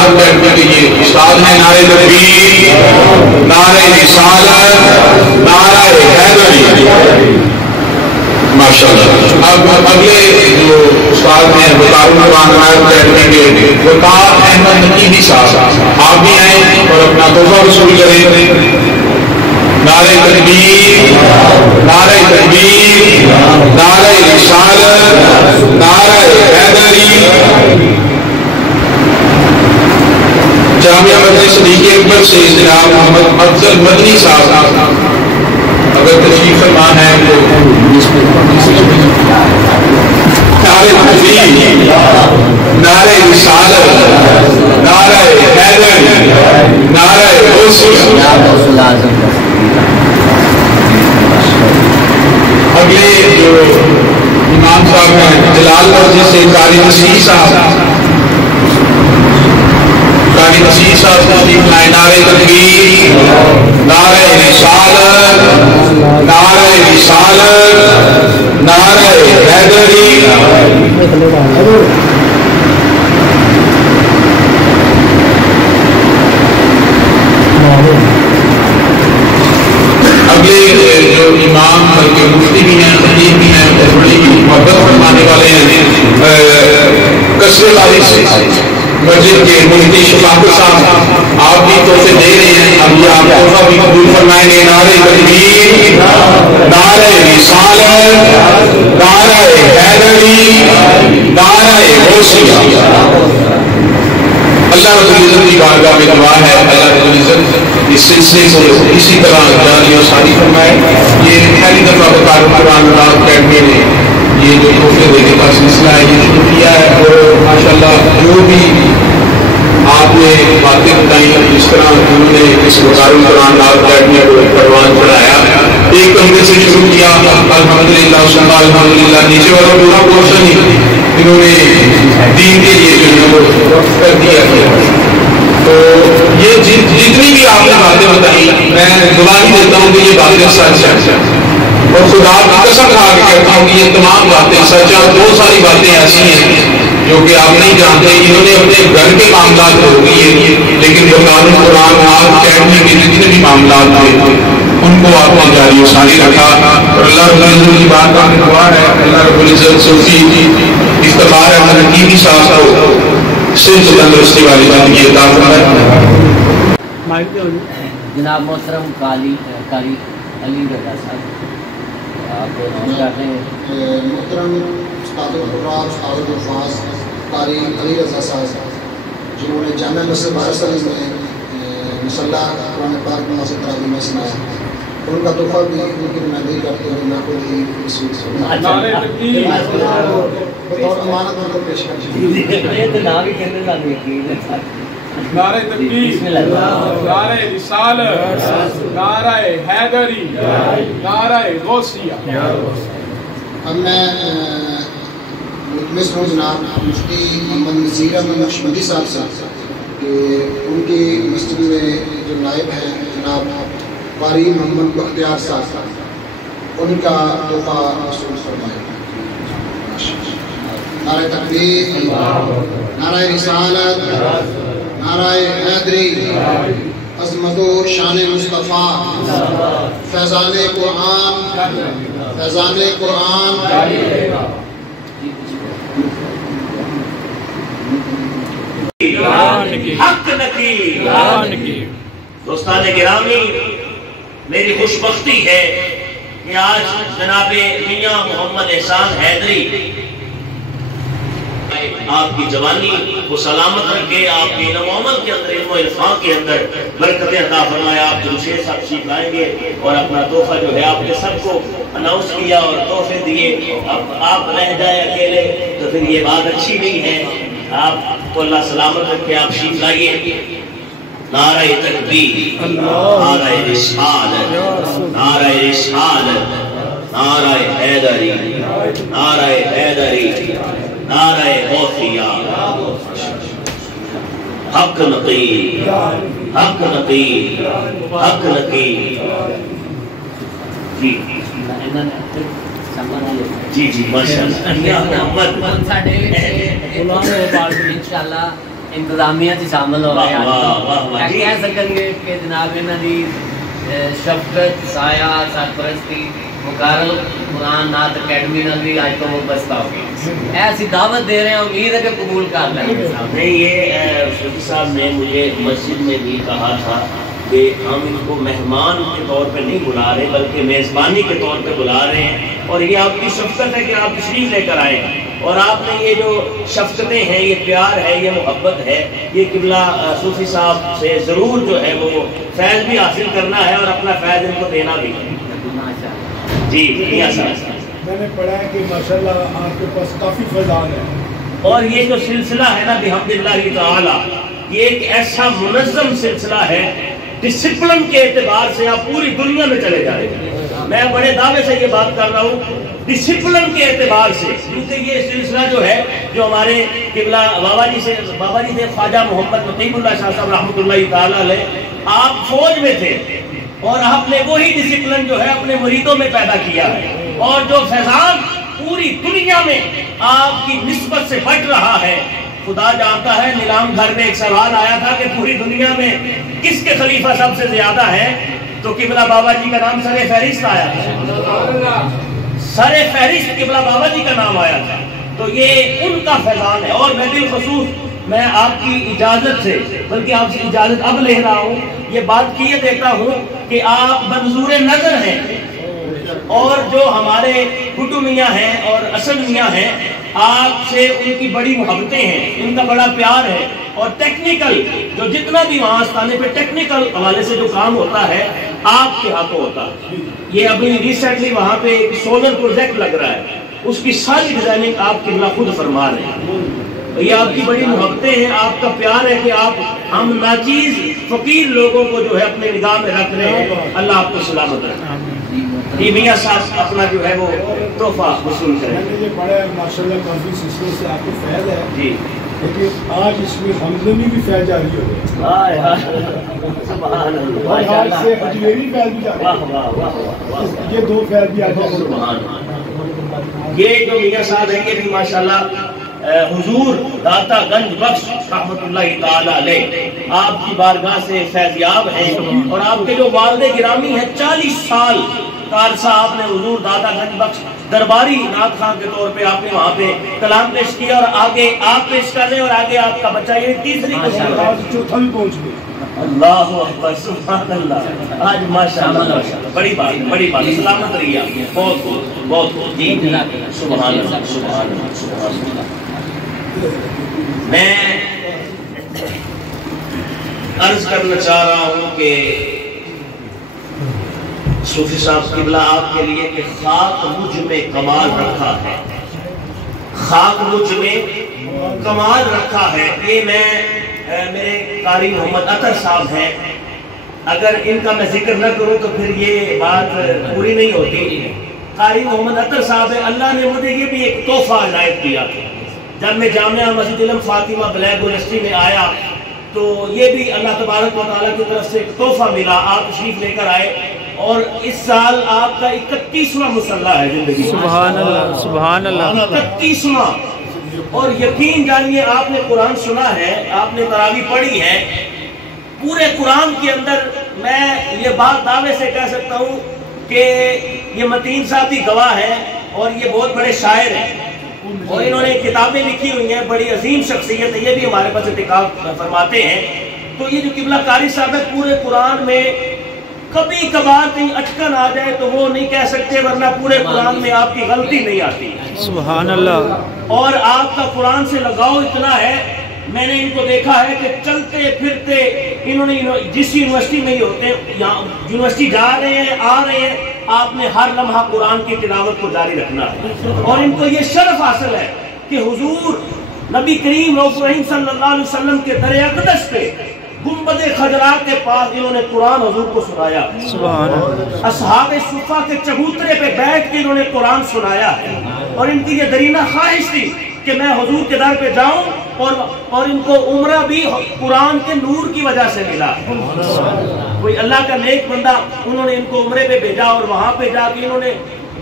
نعت بیٹھنے کے یہ استاد ہیں نعرہ تکبیر، نعرہ رسالت، نعرہ حیدری، ماشاءاللہ۔ اب اگلے جو استاد ہیں وقار القرآن نعت بیٹھنے کے وقار احمد نقیبی صاحب، آپ بھی آئیں اور اپنا تحفہ وصول کریں۔ نعرہ تکبیر، نعرہ تکبیر، نعرہ رسالت، نعرہ حیدری۔ جامعہ مسجد صدیق اکبر سے جناب محمد افضل مدنی صاحب اگر تشریف فرما ہے تو نعرہ تکبیر، نعرہ رسالت، نعرہ حیدری، نعرہ غوثیہ۔ اگلے جو امام صاحب ہیں جلال مسجد سے قاری مسیح صاحب، قاری مسیح صاحب تشریف لائے۔ نعرہ تکبیر، نعرہ رسالت، نعرہ رسالت، نعرہ حیدری۔ اگلے جو امام کے مفتی بھی ہیں، خطیب بھی ہیں اور بڑی محبت فرمانے والے ہیں قصر قاری سے مسجد کے مفتی شفاقت صاحب، آپ بھی تحفے دے رہے ہیں، اب یہ آپ تحفہ بھی قبول فرمائیں گے۔ نعرہ تکبیر، نعرہ رسالت، نعرہ حیدری، نعرہ غوثیہ۔ اللہ رب العزت کی بارگاہ میں دعا ہے اللہ رب العزت اس سلسلے کو اسی طرح جاری و ساری فرمائے۔ یہ پہلی دفعہ وقار القرآن نعت اکیڈمی نے یہ جو تحفے دینے کا سلسلہ ہے یہ شروع کیا ہے، اور ماشاءاللہ جو بھی آپ نے باتیں بتائیں جس طرح انہوں نے اس وقار القرآن نعت اکیڈمی کو پروان چڑھایا، ایک کمرے سے شروع کیا الحمدللہ سما الحمدللہ، نیچے والا پورا پورشن ہی انہوں نے دین کے لیے جو ہے وہ کر دیا ہے۔ تو یہ جتنی بھی آپ نے باتیں بتائی میں گواہی دیتا ہوں کہ یہ باتیں سچ ہیں، اور خدا کی قسم کھا کے کہتا ہوں کہ یہ تمام باتیں سچ ہیں، اور بہت ساری باتیں ایسی ہیں جو کہ آپ نہیں جانتے۔ انہوں نے اپنے گھر کے معاملات رو کیے، لیکن وقار القرآن نعت اکیڈمی کے جتنے بھی معاملات تھے ان کو آپ نے جاری و ساری رکھا، اور اللہ رب العزت کی بات کا دعا ہے اللہ رب العزت صوفی افتخار احمد نقیبی صاحب کو صرف تندرستی والی زندگی عطا فرمائے۔ جناب محترم قاری علی رضا صاحب آپ چاہتے ہیں؟ محترم استاد القرآن استاد الحفاظ قاری علی رضا صاحب جنہوں نے جامعہ مسجد بارسل میں مسلح قرآن پاک مناسب تراویح میں سنایا، ان کا تحفہ بھی ان کی نمائندگی کرتے ہوئے میں خود ہی بطور امانت ان کو پیش کرتی نعرہ تکبیر، نعرہ رسالت، نعرہ حیدری، نعرہ غوثیہ۔ اب میں ملتمس ہوں جناب مفتی محمد نذیر احمد نقشبندی صاحب سے کہ ان کی مسجد میں جو نائب ہیں جناب قاری محمد بختیار صاحب ان کا تحفہ وصول فرمائیں۔ نعرہ تکبیر، نعرہ رسالت، نعرہ حیدری، عظمت و شان مصطفیٰ، فیضان قرآن، فیضان قرآن۔ حق نکی دوستان گرامی، میری خوش بختی ہے کہ آج جناب میاں محمد احسان حیدری آپ کی جوانی کو سلامت رکھے، آپ کی نوعمل کے اندر علم و عرفان کے اندر برکت عطا فرمائے۔ آپ جو شیخ صاحب تشریف لائیں گے اور اپنا تحفہ جو ہے آپ نے سب کو اناؤنس کیا اور تحفے دیے، اب آپ رہ جائے اکیلے تو پھر یہ بات اچھی نہیں ہے۔ آپ کو اللہ سلامت رکھے، آپ تشریف لائیے۔ نعرہ تکبیر، نعرہ رسالت، نعرہ رسالت، نعرہ حیدری، نعرہ حیدری، نعرہ غوثیہ۔ حق نقی، حق نقی، حق نقی۔ جی جی ماشاءاللہ۔ انشاءاللہ انتظامیہ سے شامل ہو رہے ہیں کہہ سکیں گے کہ جناب انہوں دی شفقت سایہ سرپرستی مقارل قرآن نعت اکیڈمی نے بھی آج تو وہ بستہ ہو گئی ایسی دعوت دے رہے ہیں امید ہے کہ قبول کر لیں گے نہیں یہ شفیع صاحب نے مجھے مسجد میں بھی کہا تھا کہ ہم ان کو مہمان کے طور پہ نہیں بلا رہے بلکہ میزبانی کے طور پہ بلا رہے ہیں اور یہ آپ کی شفقت ہے کہ آپ تشریف لے کر آئے اور آپ نے یہ جو شفقتیں ہیں یہ پیار ہے یہ محبت ہے یہ قبلہ صوفی صاحب سے ضرور جو ہے وہ فیض بھی حاصل کرنا ہے اور اپنا فیض ان کو دینا بھی ہے جی میں نے پڑھا ہے کہ ماشاءاللہ آپ کے پاس کافی فیضان ہے اور یہ جو سلسلہ ہے نا بحمداللہ تعالی یہ ایک ایسا منظم سلسلہ ہے ڈسپلن کے اعتبار سے آپ پوری دنیا میں چلے جائیں گے میں بڑے دعوے سے یہ بات کر رہا ہوں ڈسپلن کے اعتبار سے کیونکہ یہ سلسلہ جو ہے جو ہمارے قبلہ بابا جی سے خواجہ محمد نقیب اللہ شاہ صاحب رحمۃ اللہ تعالی علیہ آپ فوج میں تھے اور آپ نے وہی ڈسپلن جو ہے اپنے مریدوں میں پیدا کیا ہے اور جو فیضان پوری دنیا میں آپ کی نسبت سے بٹ رہا ہے خدا جانتا ہے نیلام گھر میں ایک سوال آیا تھا کہ پوری دنیا میں کس کے خلیفہ سب سے زیادہ ہے تو قبلہ بابا جی کا نام سر فہرست آیا تھا سر فہرست قبلہ بابا جی کا نام آیا تھا تو یہ ان کا فیضان ہے اور میں بالخصوص میں آپ کی اجازت سے بلکہ آپ سے اجازت اب لے رہا ہوں یہ بات کیے دیتا ہوں کہ آپ منظور نظر ہیں اور جو ہمارے گڈو میاں ہیں اور اسد میاں ہیں آپ سے ان کی بڑی محبتیں ہیں ان کا بڑا پیار ہے اور ٹیکنیکل جو جتنا بھی وہاں آستانے پہ ٹیکنیکل حوالے سے جو کام ہوتا ہے آپ کے ہاتھوں ہوتا ہے یہ ابھی ریسنٹلی وہاں پہ ایک سولر پروجیکٹ لگ رہا ہے اس کی ساری ڈیزائننگ آپ قبلہ خود فرما رہے ہیں یہ آپ کی بڑی محبتیں ہیں آپ کا پیار ہے کہ آپ ہم ناچیز فقیر لوگوں کو جو ہے اپنے نگاہ میں رکھ رہے ہیں اللہ آپ کو سلامت رکھے یہ میاں صاحب اپنا جو ہے وہ تحفہ وصول کریں میں نے یہ پڑھا ہے ماشاءاللہ کافی سلسلے سے آپ کو فیض ہے جی لیکن آج اس میں حمدنی بھی فیض جاری ہو گئی سبحان اللہ اور آج سے حجویری فیض بھی جاری یہ دو فیض بھی آج یہ جو میاں صاحب ہیں یہ بھی ماشاءاللہ حضور داتا گنج بخش رحمت اللہ تعالی علیہ آپ کی بارگاہ سے فیضیاب ہیں اور آپ کے جو والد گرامی ہیں 40 سال کا عرصہ آپ نے حضور داتا گنج بخش درباری نعت خان کے طور پہ آپ نے وہاں پہ کلام پیش کیا اور آگے آپ پیش کر رہے ہیں اور آگے آپ کا بچہ یہ تیسری چوتھا بھی پہنچ گئے اللہ اکبر سبحان اللہ آج ماشاءاللہ بڑی بات سلامت رہی آپ بہت جی سبحان اللہ سبحان اللہ سبحان اللہ میں عرض کرنا چاہ رہا ہوں کہ صوفی صاحب قبلہ آپ کے لیے کہ خاک مجھ میں کمال رکھا ہے خاک مجھ میں کمال رکھا ہے یہ میں میرے قاری محمد عطر صاحب ہیں اگر ان کا میں ذکر نہ کروں تو پھر یہ بات پوری نہیں ہوتی قاری محمد عطر صاحب ہیں اللہ نے مجھے یہ بھی ایک تحفہ عنایت کیا جب میں جامعہ مسجد علم فاطمہ بلیک یونیورسٹی میں آیا تو یہ بھی اللہ تبارک و تعالیٰ کی طرف سے ایک تحفہ ملا آپ تشریف لے کر آئے اور اس سال آپ کا 31واں مصلی ہے زندگی سبحان اللہ سبحان اللہ 31واں اور یقین جانیے آپ نے قرآن سنا ہے آپ نے تراویح پڑھی ہے پورے قرآن کے اندر میں یہ بات دعوے سے کہہ سکتا ہوں کہ یہ متین صاحب بھی گواہ ہیں اور یہ بہت بڑے شاعر ہیں اور انہوں نے کتابیں لکھی ہوئی ہیں بڑی عظیم شخصیت ہے یہ بھی ہمارے پاس اتقاف فرماتے ہیں تو یہ جو قبلہ قاری صاحب ہے پورے قرآن میں کبھی کبھار کہیں اٹکن آ جائے تو وہ نہیں کہہ سکتے ورنہ پورے قرآن میں آپ کی غلطی نہیں آتی سبحان اللہ اور آپ کا قرآن سے لگاؤ اتنا ہے میں نے ان کو دیکھا ہے کہ چلتے پھرتے انہوں نے جس یونیورسٹی میں ہی ہوتے ہیں یونیورسٹی جا رہے ہیں آ رہے ہیں آپ نے ہر لمحہ قرآن کی تلاوت کو جاری رکھنا ہے اور ان کو یہ شرف حاصل ہے کہ حضور نبی کریم رؤوف رحیم صلی اللہ علیہ وسلم کے در اقدس پہ گنبد خضراء کے پاس انہوں نے قرآن حضور کو سنایا سبحان اللہ اصحاب صفہ کے چبوترے پہ بیٹھ کے انہوں نے قرآن سنایا ہے اور ان کی یہ درینہ خواہش تھی کہ میں حضور کے در پہ جاؤں اور ان کو عمرہ بھی قرآن کے نور کی وجہ سے ملا کوئی اللہ کا نیک بندہ انہوں نے ان کو عمرے پہ بھیجا اور وہاں پہ جا کے انہوں نے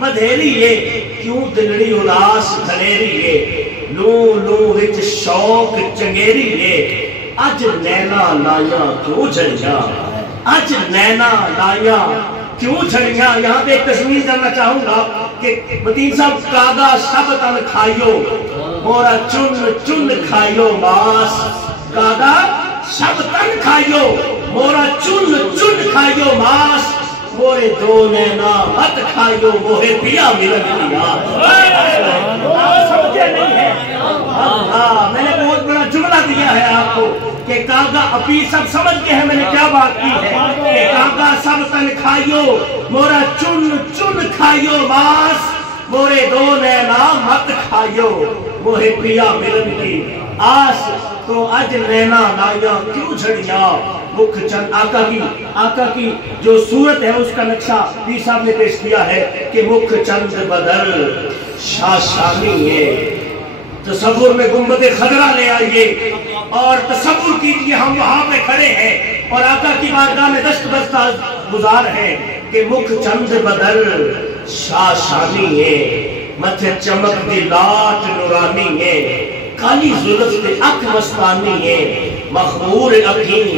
بدھیریے کیوں دلڑی اداس دلیریے لو لو وچ شوق چنگیریے اج نینا لائیاں کیوں جھڑیاں اج نینا لائیاں کیوں جھڑیاں. یہاں پہ ایک تصویر کرنا چاہوں گا کہ مدین صاحب کاغا سب تن کھائیو مورا چن چن کھائیو ماس کاغا سب تن کھائیو مورا چن چن کھائیو ماس مورے دو نینا مت کھائیو موہے پیا ملن پیا. سمجھے نہیں ہے؟ میں نے بہت بڑا جملہ دیا ہے آپ کو کہ کاغا اپی سب سمجھ کے ہیں میں نے کیا بات کی ہے کہ کاغا سب تن کھائیو مورا چن چن کھائیو ماس مورے دو نینا مت کھائیو موہے پیا ملن کی آس تو اج نینا لائیاں کیوں جھڑیاں مکھ چند آقا کی جو صورت ہے اس کا نقشہ پیر صاحب نے پیش کیا ہے کہ مکھ چند بدر شاشانی ہے. تصور میں گنبد خضرا لے آئیے اور تصور کیجئے ہم وہاں پہ کھڑے ہیں اور آقا کی بارگاہ میں دست بستہ گزار ہے کہ مکھ چند بدر شاشانی ہے متھے چمک دی لاٹ نورانی ہے کالی زلف تے اک مستانی ہے مخمور اکھیں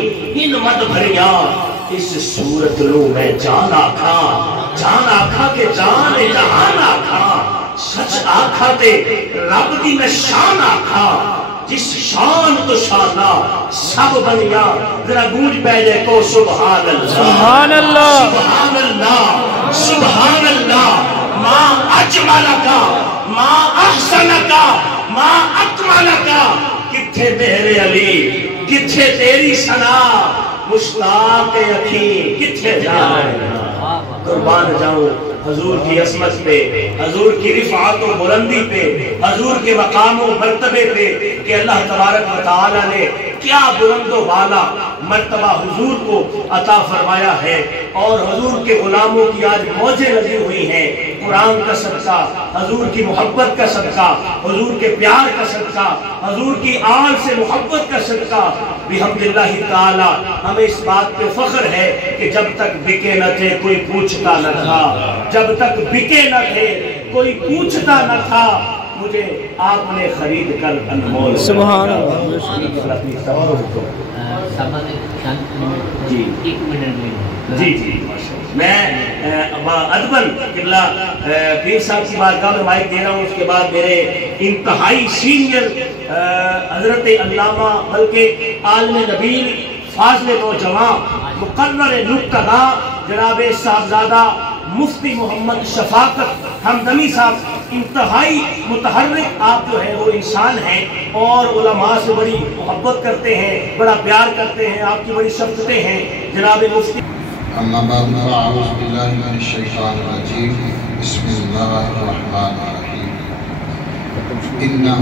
ان مد بھریاں اس صورت لو میں جان آکھا کہ جان جہان آکھا سچ آکھا تے رب دی میں شان آکھا جس شان تو شانہ سب بنیا ذرا گونج پہ جائے کو سبحان اللہ سبحان اللہ سبحان اللہ سبحان اللہ ما اجملکا ما احسنکا ما اکملکا کتھے میرے علی کتھے تیری ثنا مشتاق اکھیں کتھے جائے قربان جاؤں حضور کی عظمت پہ حضور کی رفعت و بلندی پہ حضور کے مقام و مرتبے پہ کہ اللہ تبارک و تعالی نے کیا بلند و بالا مرتبہ حضور کو عطا فرمایا ہے اور حضور کے غلاموں کی آج موجیں لگی ہوئی ہیں قرآن کا صدقہ حضور کی محبت کا صدقہ حضور کے پیار کا صدقہ حضور کی آل سے محبت کا صدقہ بحمد اللہ تعالی ہمیں اس بات پہ فخر ہے کہ جب تک بکے نہ تھے کوئی پوچھتا نہ تھا جب تک بکے نہ تھے کوئی پوچھتا نہ تھا مجھے آپ نے خرید کر انمول سبحان اللہ جی جی جی میں ادبن قبلہ پیر صاحب کی بارگاہ میں مائک دے رہا ہوں اس کے بعد میرے انتہائی سینئر حضرت علامہ بلکہ عالم نبیل فاضل نوجوان مقرر نکتہ جناب صاحبزادہ مفتی محمد شفاقت حمدمی صاحب انتہائی متحرک آپ جو ہے وہ انسان ہیں اور علماء سے بڑی محبت کرتے ہیں بڑا پیار کرتے ہیں آپ کی بڑی شفقتیں ہیں جناب مفتی. اما بعد فاعوذ باللہ من الشیطان الرجیم بسم اللہ الرحمن الرحیم انہ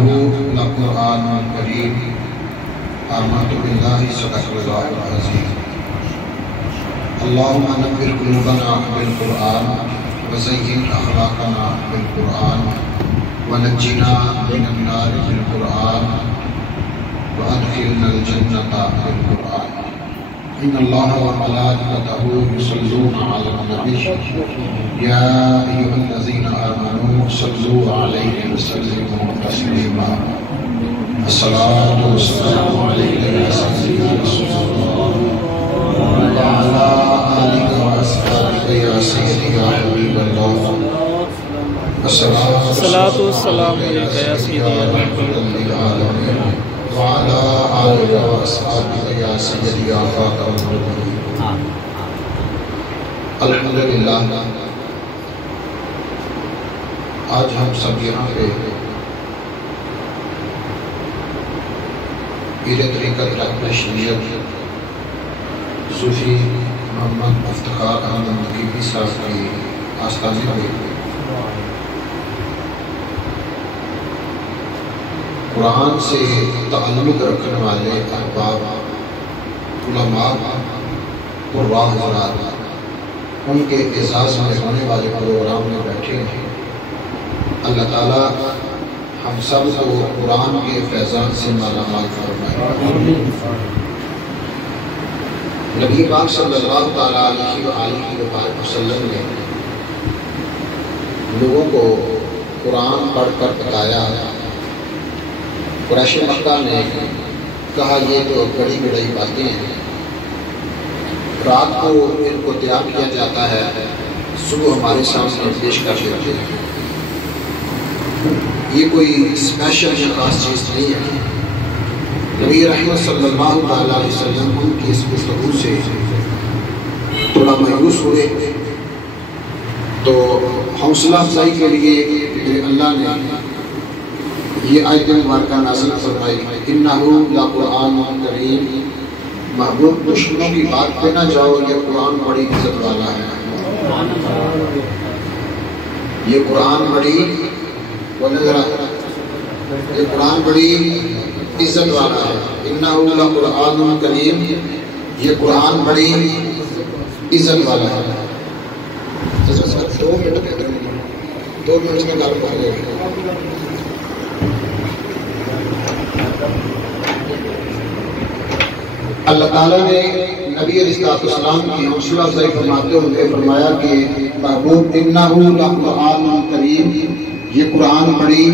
لقرآن کریم آمنت باللہ صدق اللہ العظیم اللہم نور قلوبنا بالقرآن وزین اخلاقنا بالقرآن ونجنا من النار بالقرآن وادخلنا الجنة بالقرآن ان اللہ وملائکتہ یصلون علی النبی یا ایھا الذین آمنوا صلوا علیہ وسلموا تسلیما الصلاۃ والسلام علیک یا سیدی رسول اللہ وعلی آلک واصحابک یا سیدی یا حبیب اللہ الصلاۃ والسلام علیک یا سیدی یا رحمۃ للعالمین وعلى آلك وأصحابك يا سيدي يا خاتم النبيين. الحمدللہ آج ہم سب یہاں پہ پیر طریقت رحمت شریعت صوفی محمد افتخار احمد نقیبی صاحب کی آستانے پہ قرآن سے تعلق رکھنے والے احباب علماء قرآن حضرات ان کے اعزاز میں ہونے والے پروگرام میں بیٹھے ہیں. اللہ تعالیٰ ہم سب کو قرآن کے فیضان سے مالا مال فرمائے. نبی پاک صلی اللہ تعالیٰ علیہ وآلہ وسلم نے لوگوں کو قرآن پڑھ کر بتایا، قریش مکہ نے کہا یہ تو بڑی بڑی باتیں ہیں، رات کو ان کو تیار کیا جاتا ہے، صبح ہمارے سامنے پیش کر دیتے ہیں، یہ کوئی اسپیشل یا خاص چیز نہیں ہے۔ نبی رحمت صلی اللہ علیہ وسلم ان کی اس گفتگو سے تھوڑا مایوس ہوئے، تو حوصلہ افزائی کے لیے میرے اللہ نے یہ آیت مبارکہ نازل فرمائی، انہو لقرآن کریم، محبوب دشمنوں کی بات پہ نہ جاؤ، یہ قرآن بڑی عزت والا ہے، یہ قرآن بڑی یہ قرآن بڑی عزت والا ہے، انہو لقرآن کریم، یہ قرآن بڑی عزت والا ہے۔ 2 منٹ میں گل کر لیں۔ اللہ تعالیٰ نے نبی علیہ السلام کی حوصلہ افزائی فرماتے ہوئے فرمایا کہ محبوب انہو لقرآن کریم، یہ قرآن بڑی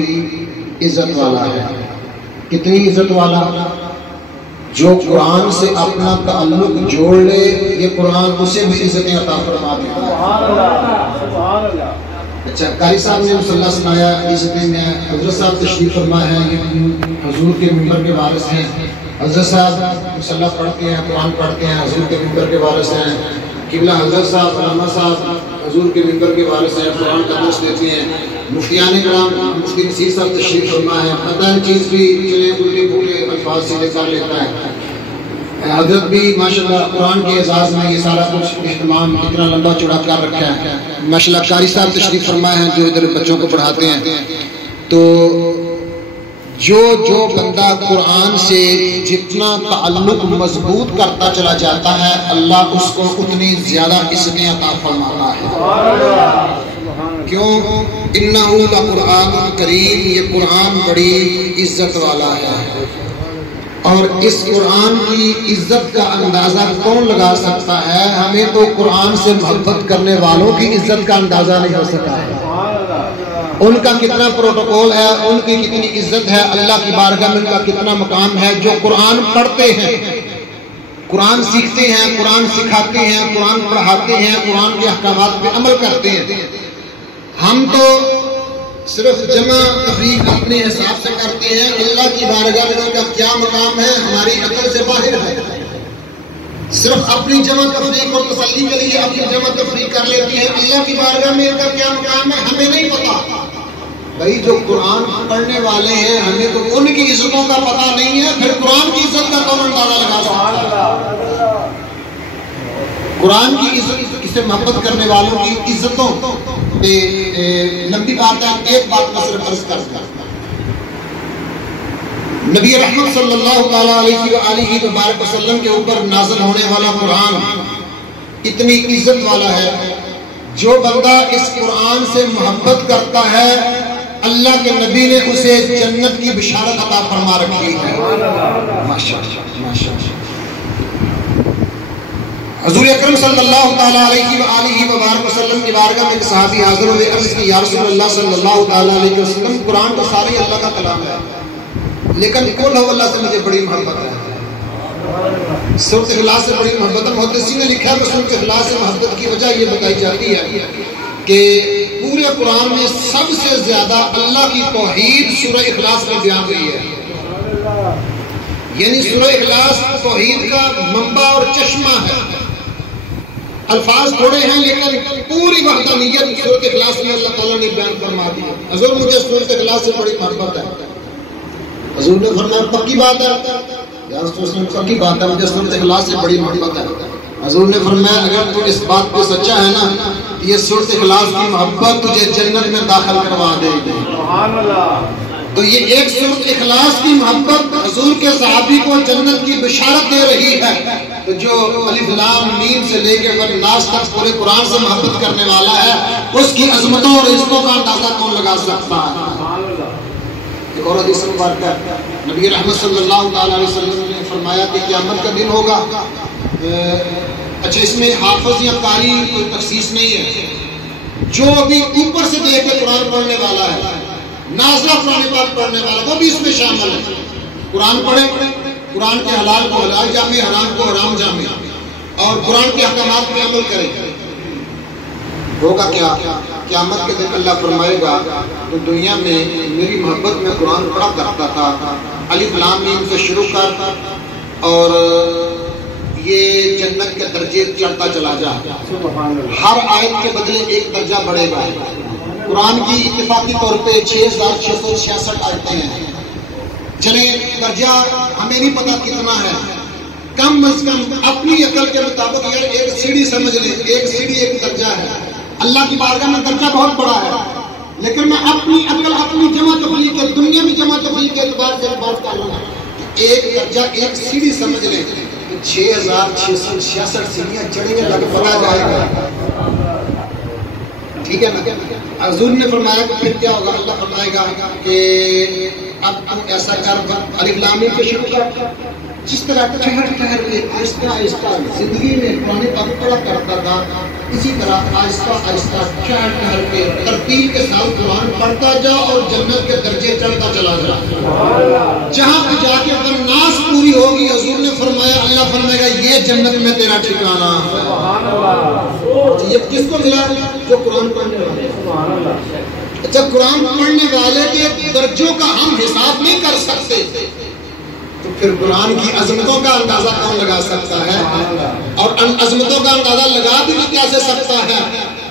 عزت والا ہے۔ کتنی عزت والا؟ جو قرآن سے اپنا تعلق جوڑ لے یہ قرآن اسے بھی عزتیں عطا فرما دیتا ہے۔ اچھا، قاری صاحب نے مصلح سنایا، عزتیں میں حضرت صاحب تشریف فرما ہے، یہ حضور کے منبر کے وارث ہیں، حضرت صاحب مصلح پڑھتے ہیں، قرآن پڑھتے ہیں، حضور کے منبر کے وارث ہیں، قبلہ حضرت صاحب علامہ صاحب حضور کے منبر کے وارث ہیں، قرآن کا درس دیتے ہیں، مفتیان کرام مفتی نصیر صاحب تشریف فرما ہے، پتہ ہے چیز بھی چلے الٹے پھولے الفاظ سے کر لیتا ہے، حضرت بھی ماشاءاللہ قرآن کے اعزاز میں یہ سارا کچھ اہتمام اتنا لمبا چوڑا کر رکھا ہے۔ ماشاءاللہ قاری صاحب تشریف فرمائے ہیں جو ادھر بچوں کو پڑھاتے ہیں۔ تو جو بندہ قرآن سے جتنا تعلق مضبوط کرتا چلا جاتا ہے اللہ اس کو اتنی زیادہ عزتیں عطا فرماتا ہے۔ کیوں؟ انہو لقرآن کریم، یہ قرآن بڑی عزت والا ہے، اور اس قرآن کی عزت کا اندازہ کون لگا سکتا ہے؟ ہمیں تو قرآن سے محبت کرنے والوں کی عزت کا اندازہ نہیں ہو سکا ہے، ان کا کتنا پروٹوکول ہے، ان کی کتنی عزت ہے، اللہ کی بارگاہ میں ان کا کتنا مقام ہے۔ جو قرآن پڑھتے ہیں، قرآن سیکھتے ہیں، قرآن سکھاتے ہیں، قرآن پڑھاتے ہیں، قرآن کے احکامات پہ عمل کرتے ہیں، ہم تو صرف جمع تفریق اپنے حساب سے کرتے ہیں، اللہ کی بارگاہ میں ان کا کیا مقام ہے ہماری عقل سے باہر ہے۔ صرف اپنی جمع تفریق اور تسلی کے لیے اپنی جمع تفریق کر لیتی ہے، اللہ کی بارگاہ میں ان کا کیا مقام ہے ہمیں نہیں پتا۔ بھائی جو قرآن پڑھنے والے ہیں ہمیں تو ان کی عزتوں کا پتہ نہیں ہے، پھر قرآن کی عزت کا کون اندازہ لگا سکتا ہے؟ قرآن کی عزت، اسے محبت کرنے والوں کی عزتوں پہ لمبی بات ہے، ایک بات میں صرف عرض کرتا ہوں۔ نبی رحمت صلی اللہ علیہ وآلہ وبارک وسلم کے اوپر نازل ہونے والا قرآن اتنی عزت والا ہے، جو بندہ اس قرآن سے محبت کرتا ہے اللہ کے نبی نے اسے جنت کی بشارت عطا فرما رکھی ہے۔ ماشاءاللہ حضور اکرم صلی اللہ علیہ وآلہ وبارک وسلم کی بارگاہ میں ایک صحابی حاضر ہوئے، عرض کی یا رسول اللہ صلی اللہ علیہ وسلم قرآن تو سارے اللہ کا کلام ہے، لیکن قل ہو اللہ سے مجھے بڑی محبت ہے، سورۃ اخلاص سے بڑی محبت ہے۔ محدثین نے لکھا ہے سورۃ اخلاص سے محبت کی وجہ یہ بتائی جاتی ہے کہ پورے قرآن میں سب سے زیادہ اللہ کی توحید سورہ اخلاص میں بیان ہوئی ہے، یعنی سورہ اخلاص توحید کا منبع اور چشمہ ہے۔ الفاظ تھوڑے ہیں لیکن پوری وحدانیت سورۃ اخلاص میں اللہ تعالیٰ نے بیان فرما دی۔ حضور مجھے سورۃ اخلاص سے بڑی محبت ہے، حضور نے فرمایا پکی بات ہے یا رسول اللہ پکی بات ہے، مجھے سورۃ اخلاص سے بڑی محبت ہے۔ حضور نے فرمایا اگر تو اس بات پہ سچا ہے نا یہ سورۃ اخلاص کی محبت تجھے جنت میں داخل کروا دے گی۔ سبحان اللہ۔ تو یہ ایک سورۃ اخلاص کی محبت حضور کے صحابی کو جنت کی بشارت دے رہی ہے، تو جو الف لام میم سے لے کے ناس تک پورے قرآن سے محبت کرنے والا ہے اس کی عظمتوں اور عزتوں کا اندازہ کون لگا سکتا ہے؟ ایک اور حدیث مبارکہ نبی رحمت صلی اللہ علیہ وسلم نے فرمایا کہ قیامت کا دن ہوگا، اچھا اس میں حافظ یا قاری کوئی تخصیص نہیں ہے، جو بھی اوپر سے دیکھ کے قرآن پڑھنے والا ہے، نازلہ قرآن پاک پڑھنے والا، وہ بھی اس میں شامل ہے۔ قرآن پڑھے، قرآن کے حلال کو حلال جامع، حرام کو حرام جامع، اور قرآن کے احکامات پہ عمل کرے۔ ہوگا کیا؟ قیامت کے دن اللہ فرمائے گا تو دنیا میں میری محبت میں قرآن پڑھا کرتا تھا، الف لام میم سے شروع کر اور یہ جنت کے درجے چڑھتا چلا جا، ہر آیت کے بدلے ایک درجہ بڑھے گا۔ قرآن کی اتفاقی طور پہ 6666 آیتیں ہیں، چلیں درجہ ہمیں نہیں پتا کتنا ہے، کم از کم اپنی عقل کے مطابق یہ ایک سیڑھی سمجھ لیں، ایک سیڑھی ایک درجہ ہے۔ اللہ کی بارگاہ میں درجہ بہت بڑا ہے، لیکن میں اپنی عقل، اپنی جمع تفریق کے، دنیا میں جمع تفریق کے اعتبار سے بات کر رہا ہوں کہ ایک درجہ ایک سیڑھی سمجھ لیں، 6666 سیڑھیاں چڑھیں گے، لگ پڑا جائے گا، ٹھیک ہے نا؟ حضور نے فرمایا کہ پھر کیا ہوگا؟ اللہ فرمائے گا کہ اب تم ایسا کر، الف لام میم کے شروع کر، جس طرح ٹھہر ٹھہر کے آہستہ آہستہ زندگی میں قرآن پاک پڑھا کرتا تھا، اسی طرح آہستہ آہستہ ٹھہر ٹھہر کے ترتیب کے ساتھ قرآن پڑھتا جا اور جنت کے درجے چڑھتا چلا جا۔ جہاں پہ جا کے اگر ناز پوری ہوگی، حضور نے فرمایا، اللہ فرمائے گا یہ جنت میں تیرا ٹھکانہ ہے۔ یہ کس کو ملا؟ جو قرآن پڑھنے والے۔ جب قرآن پڑھنے والے کے درجوں کا ہم حساب نہیں کر سکتے تو پھر قرآن کی عظمتوں کا اندازہ کون لگا سکتا ہے؟ اور ان عظمتوں کا اندازہ لگا بھی کیسے سکتا ہے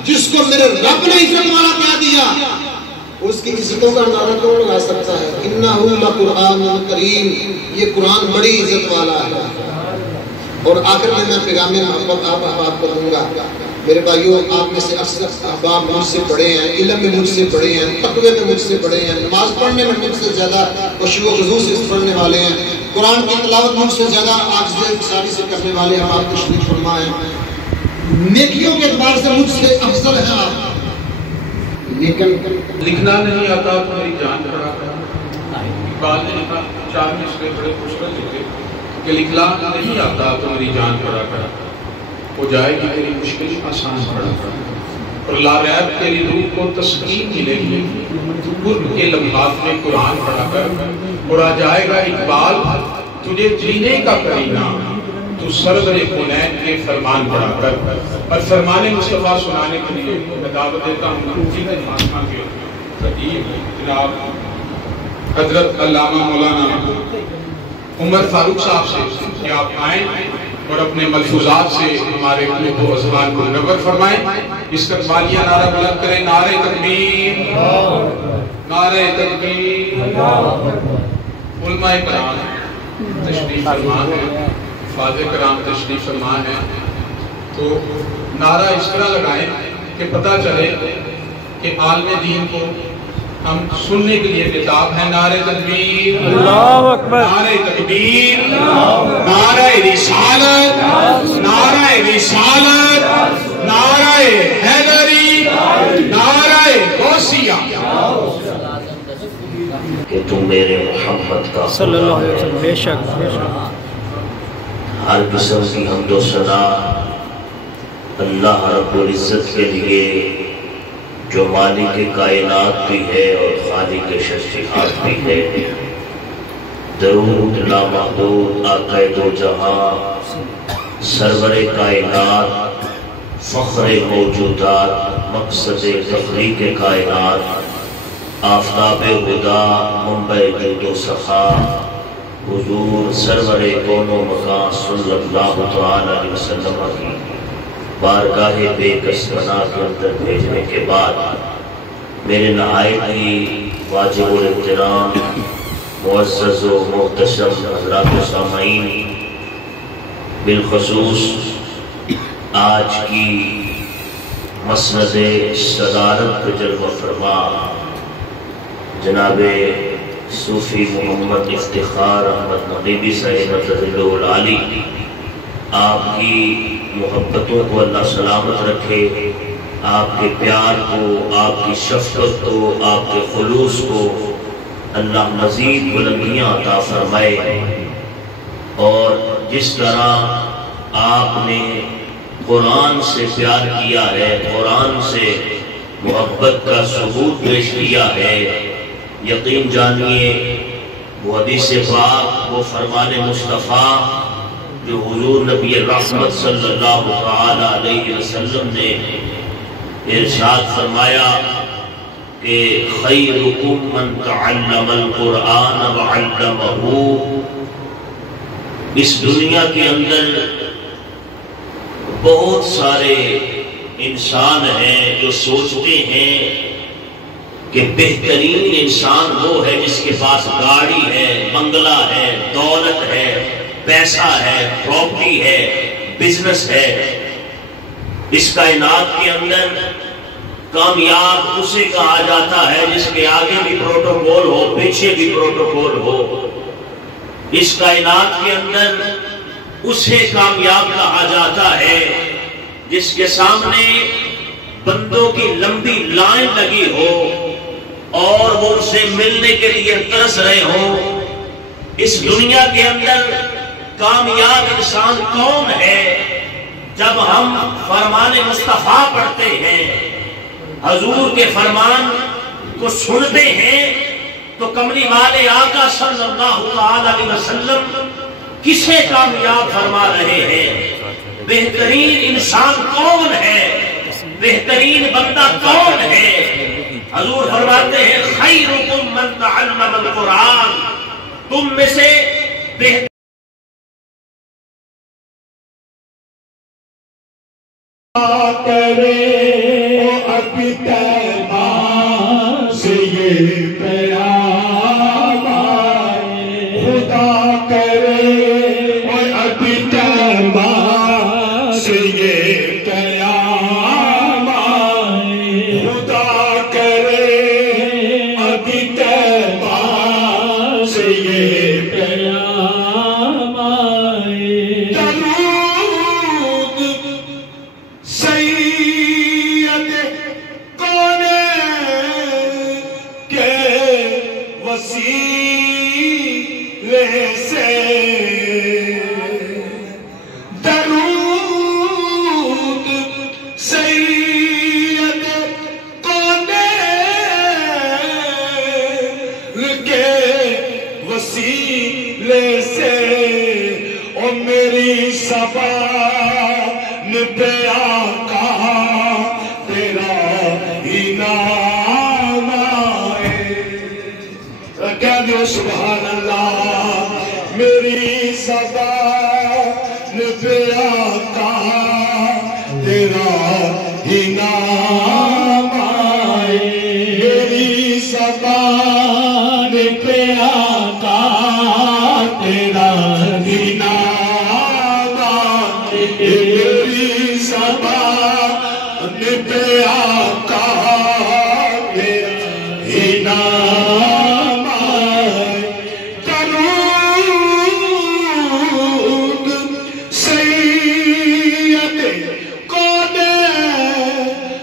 جس کو میرے رب نے عزت والا کہہ دیا؟ اس کی عزتوں کا اندازہ کون لگا سکتا ہے؟ انہو لقرآن کریم، یہ قرآن بڑی عزت والا ہے۔ اور آخر میں پیغام محبت آپ کو دوں گا۔ میرے بھائیوں، آپ میں سے اکثر احباب مجھ سے بڑے ہیں، علم میں مجھ سے بڑے ہیں، تقوی میں مجھ سے بڑے ہیں، نماز پڑھنے میں مجھ سے زیادہ خشوع و خضوع سے پڑھنے والے ہیں، قرآن کی تلاوت مجھ سے زیادہ عاجزی ساری سے کرنے والے ہیں۔ آپ تشریف فرما ہیں، نیکیوں کے اعتبار سے مجھ سے افضل ہیں آپ، لیکن لکھنا نہیں آتا تو میری جان پڑا کر۔ اقبال نے لکھا، 4 مصرے بڑے خوبصورت لکھے کہ لکھنا نہیں آتا تو میری جان پڑا کر، ہو جائے گی تیری مشکل آسان پڑا کر، اور لا ریب تیری روح کو تسکین ملے گی قرب کے لمحات میں قرآن پڑھا کر، اور آ جائے گا اقبال تجھے جینے کا کرینہ تو سرور کونین کے فرمان پڑھا کر۔ اور فرمان مصطفیٰ سنانے کے لیے میں دعوت دیتا ہوں کے خطیب جناب حضرت علامہ مولانا عمر فاروق صاحب سے کہ آپ آئیں اور اپنے ملفوظات سے ہمارے قلوب و اذہان کو منور فرمائیں۔ استقبالیہ نعرہ بلند کریں، نعرہ تکبیر، نعرہ تکبیر۔ علماء کرام تشریف فرما ہے، فاضل کرام تشریف فرما ہے، تو نعرہ اس طرح لگائیں کہ پتہ چلے کہ عالم دین کو ہم سننے کے لیے کتاب ہے۔ نعرہ تکبیر، اللہ اکبر، نعرہ تکبیر، نعرہ رسالت، نعرہ رسالت، نعرہ حیدری، نعرہ غوثیہ۔ کہ تم میرے محمد کا صلی اللہ علیہ وسلم، بے شک بے شک۔ ہر قسم کی حمد و ثنا اللہ رب العزت کے لیے جو مالک کائنات بھی ہے اور خالق شخصیات بھی ہے۔ درود لامحدود آقا دو جہاں، سرور کائنات، فخر موجودات، مقصد تخلیق کائنات، آفتاب ہدا، منبع جود و سخا، حضور سرور کون و مکان صلی اللہ تعالی علیہ وسلم کی بارگاہ بے کس بنا کے اندر بھیجنے کے بعد میرے نہایت ہی واجب الاحترام معزز و محتشم حضرات و سامعین، بالخصوص آج کی مسند صدارت پر جلوہ فرما جناب صوفی محمد افتخار احمد مغیبی صاحب رضی اللہ علی، آپ کی محبتوں کو اللہ سلامت رکھے، آپ کے پیار کو، آپ کی شفقت کو، آپ کے خلوص کو اللہ مزید بلندیاں عطا فرمائے، اور جس طرح آپ نے قرآن سے پیار کیا ہے، قرآن سے محبت کا ثبوت پیش کیا ہے، یقین جانیے وہ حدیث پاک، وہ فرمان مصطفیٰ جو حضور نبی رحمت صلی اللہ علیہ وسلم نے ارشاد فرمایا کہ خیرکم من تعلم القرآن وعلمہ۔ اس دنیا کے اندر بہت سارے انسان ہیں جو سوچتے ہیں کہ بہترین انسان وہ ہے جس کے پاس گاڑی ہے، بنگلہ ہے، دولت ہے، پیسہ ہے، پراپرٹی ہے، بزنس ہے۔ اس کائنات کے اندر کامیاب اسے کہا جاتا ہے جس کے آگے بھی پروٹوکول ہو، پیچھے بھی پروٹوکول ہو۔ اس کائنات کے اندر اسے کامیاب کہا جاتا ہے جس کے سامنے بندوں کی لمبی لائن لگی ہو اور وہ اسے ملنے کے لیے ترس رہے ہوں۔ اس دنیا کے اندر کامیاب انسان کون ہے؟ جب ہم فرمان مصطفیٰ پڑھتے ہیں، حضور کے فرمان کو سنتے ہیں، تو کملی والے آقا صلی اللہ علیہ وسلم کسے کامیاب فرما رہے ہیں؟ بہترین انسان کون ہے؟ بہترین بندہ کون ہے؟ حضور فرماتے ہیں خیرکم من تعلم القرآن، تم میں سے بہترین کرے ابھی طیبہ سے یہ پیام آئے، خدا کرے ابھی طیبہ سے یہ پیام آئے، خدا کرے ابھی طیبہ سے یہ پیام آئے۔ سید کونین کے وسیلے سے درود، سید کونین کے وسیلے سے، او میری زبان پہ آقا تیرا ہی نام آئے۔ کہہ دو سبحان اللہ، میری زبان پہ آقا تیرا ہی نام آئے، میری زبان پہ آقا تیرا ہی نام آئے، میری زبان پہ آقا تیرا ہی نام آئے۔ درود سید کونین